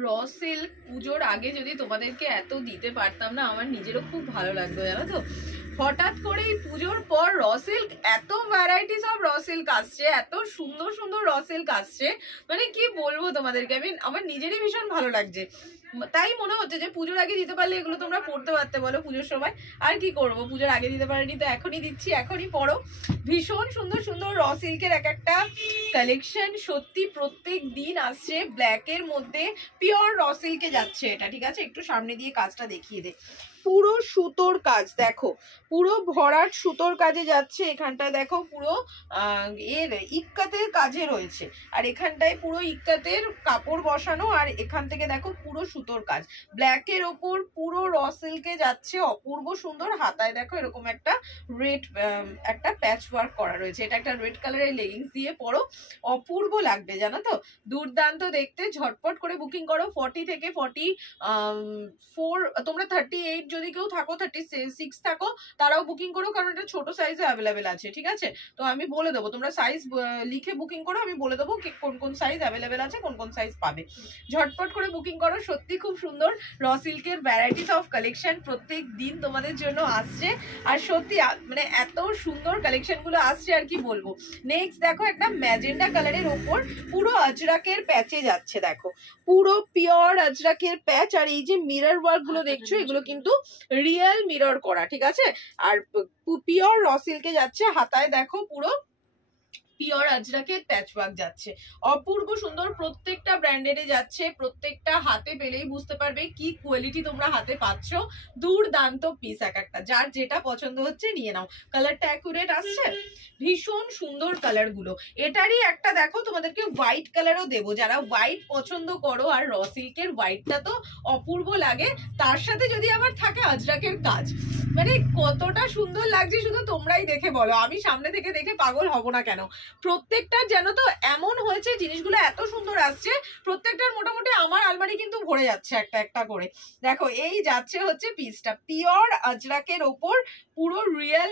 Raw silk পুজোর আগে যদি তোমাদেরকে এত দিতে পারতাম না, আমার নিজেরও খুব ভালো লাগতো, জানো তো। হঠাৎ করে এই পুজোর পর র সিল্ক এত ভ্যারাইটিস অফ র সিল্ক আসছে, এত সুন্দর সুন্দর র সিল্ক আসছে, মানে কি বলবো তোমাদেরকে, আমি আমার নিজেরই ভীষণ ভালো লাগছে। তাই মনে হচ্ছে যে পুজোর আগে দিতে পারলে এগুলো তোমরা পড়তে পারতে, বলো পুজোর সময়। আর কি করব, পুজোর আগে দিতে পারিনি তো এখনই দিচ্ছি, এখনই পড়ো। ভীষণ সুন্দর সুন্দর র সিল্কের এক একটা কালেকশন সত্যি প্রত্যেক দিন আসছে। ব্ল্যাকের মধ্যে পিওর র সিল্কে যাচ্ছে এটা, ঠিক আছে। একটু সামনে দিয়ে কাজটা দেখিয়ে দে। পুরো সুতোর কাজ দেখো, পুরো ভরাট সুতোর কাজে যাচ্ছে। এখানটায় দেখো পুরো এর ইক্কাতের কাজে রয়েছে, আর এখানটায় পুরো ইক্কাতের কাপড় বসানো, আর এখান থেকে দেখো পুরো সুতোর কাজ। ব্ল্যাকের ওপর পুরো র সিল্কে যাচ্ছে, অপূর্ব সুন্দর। হাতায় দেখো এরকম একটা রেড একটা প্যাচ ওয়ার্ক করা রয়েছে, এটা একটা রেড কালারের লেগিংস দিয়ে পরো, অপূর্ব লাগবে জানো তো, দুর্দান্ত দেখতে। ঝটপট করে বুকিং করো। 40 থেকে 44, তোমরা 38 যদি কেউ থাকো, 36 থাকো, তারাও বুকিং করো, কারণ এটা ছোট সাইজে অ্যাভেলেবেল আছে, ঠিক আছে। তো আমি বলে দেবো, তোমরা সাইজ লিখে বুকিং করো, আমি বলে দেবো কোন কোন সাইজ অ্যাভেলেবেল আছে, কোন কোন সাইজ পাবে। ঝটপট করে বুকিং করো। সত্যি খুব সুন্দর র সিল্কের ভ্যারাইটিস অফ কালেকশন প্রত্যেক দিন তোমাদের জন্য আসছে, আর সত্যি মানে এত সুন্দর কালেকশনগুলো আসছে আর কি বলবো। নেক্সট দেখো একটা ম্যাজেন্ডা কালারের ওপর পুরো আজরাকের প্যাচে যাচ্ছে, দেখো পুরো পিওর আজরাকের প্যাচ। আর এই যে মিরর ওয়ার্ক গুলো দেখছো, এগুলো কিন্তু রিয়েল মিরর করা, ঠিক আছে। আর পিওর র সিল্কে যাচ্ছে। হাতায় দেখো পুরো পিওর আজরাকের প্যাচ ওয়ার্ক যাচ্ছে, অপূর্ব সুন্দর। প্রত্যেকটা ব্র্যান্ডেডে যাচ্ছে, প্রত্যেকটা হাতে পেলেই বুঝতে পারবে কি কোয়ালিটি তোমরা হাতে পাচ্ছ। দুর্দান্ত পিস এক একটা, যার যেটা পছন্দ হচ্ছে নিয়ে নাও। কালারটা অ্যাকুরেট আসছে, ভীষণ সুন্দর কালার গুলো। এটারই একটা দেখো তোমাদেরকে হোয়াইট কালারও দেবো, যারা হোয়াইট পছন্দ করো। আর র সিল্কের হোয়াইটটা তো অপূর্ব লাগে, তার সাথে যদি আবার থাকে আজরাকের কাজ, মানে কতটা সুন্দর লাগছে শুধু তোমরাই দেখে বলো। আমি সামনে থেকে দেখে পাগল হব না কেন। প্রত্যেকটার যেন তো এমন হয়েছে, জিনিসগুলো এত সুন্দর আসছে, প্রত্যেকটার মোটামুটি আমার আলমারি কিন্তু ভরে যাচ্ছে একটা একটা করে। দেখো এই যাচ্ছে হচ্ছে পিসটা, পিওর আজরাকের ওপর পুরো রিয়েল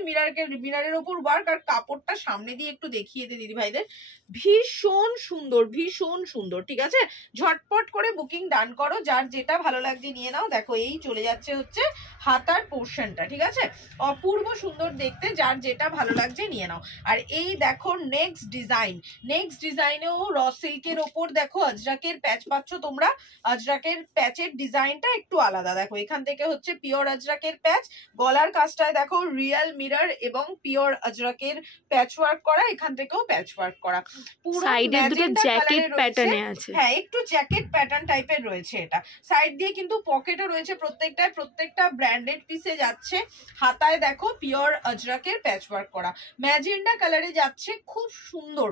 মিরারের ওপর ওয়ার্ক। আর কাপড়টা সামনে দিয়ে একটু দেখিয়ে দে দিদি ভাইদের, ভীষণ সুন্দর, ভীষণ সুন্দর, ঠিক আছে। ঝটপট করে বুকিং ডান করো, যার যেটা ভালো লাগছে নিয়ে নাও। দেখো এই চলে যাচ্ছে হচ্ছে হাতার পোর্শনটা, ঠিক আছে, অপূর্ব সুন্দর দেখতে, যার যেটা ভালো লাগছে নিয়ে নাও। আর এই দেখো নেক্সট ডিজাইন, নেক্সট ডিজাইনেও র সিল্কের ওপর দেখো আজরাকের প্যাচ পাচ্ছ তোমরা। আজরাকের প্যাচের ডিজাইনটা একটু আলাদা, দেখো এখান থেকে হচ্ছে পিওর আজরাকের প্যাচ, গলার কাজটায় দেখো রিয়েল মিরর এবং পিওর আজরাকের প্যাচ ওয়ার্ক করা, এখান থেকেও প্যাচ ওয়ার্ক করা। পুরো সাইডে দুটো জ্যাকেট প্যাটার্নে আছে, হ্যাঁ একটু জ্যাকেট প্যাটার্ন টাইপের রয়েছে এটা। সাইড দিয়ে কিন্তু পকেটও রয়েছে প্রত্যেকটায়, প্রত্যেকটা ব্র্যান্ডেড পিসে যাচ্ছে। হাতায় দেখো পিওর আজরাকের প্যাচ ওয়ার্ক করা, ম্যাজেন্ডা কালারে যাচ্ছে, খুব সুন্দর,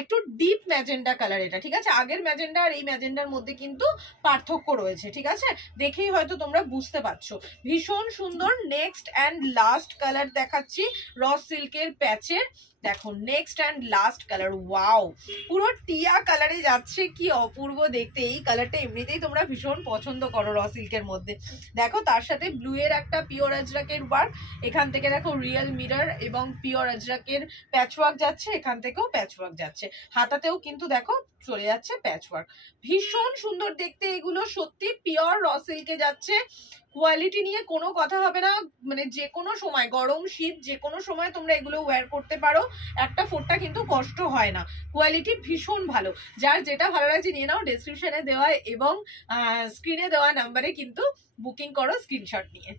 একটু ডিপ ম্যাজেন্ডা কালার এটা, ঠিক আছে। আগের ম্যাজেন্ডা আর এই ম্যাজেন্ডার মধ্যে কিন্তু পার্থক্য রয়েছে, ঠিক আছে, দেখেই হয়তো তোমরা বুঝতে পারছো। ভীষণ সুন্দর। নেক্সট অ্যান্ড লাস্ট কালার দেখাচ্ছি র সিল্কের প্যাচের, দেখো next and last colour, wow পুরো টিয়া কালারে যাচ্ছে, কি অপূর্ব দেখতে। এই কালারটা এমনিতেই তোমরা ভীষণ পছন্দ করো র সিল্কের মধ্যে। দেখো তার সাথে ব্লু এর একটা পিওর আজরাকের ওয়ার্ক, এখান থেকে দেখো রিয়েল মিরর এবং পিওর আজরাকের প্যাচ ওয়ার্ক যাচ্ছে, এখান থেকেও প্যাচ ওয়ার্ক যাচ্ছে। হাতাতেও কিন্তু দেখো চলে যাচ্ছে প্যাচ ওয়ার্ক, ভীষণ সুন্দর দেখতে এগুলো। সত্যি পিওর র সিল্কে যাচ্ছে, কোয়ালিটি নিয়ে কোনো কথা হবে না, মানে যে কোনো সময় গরম শীত যে কোনো সময় তোমরা এগুলো ওয়্যার করতে পারো, একটা ফোঁটা কিন্তু কষ্ট হয় না, কোয়ালিটি ভীষণ ভালো। যার যেটা ভালো লাগছে নিয়ে নাও। ডেসক্রিপশনে দেওয়া এবং স্ক্রিনে দেওয়া নাম্বারে কিন্তু বুকিং করো স্ক্রিনশট নিয়ে।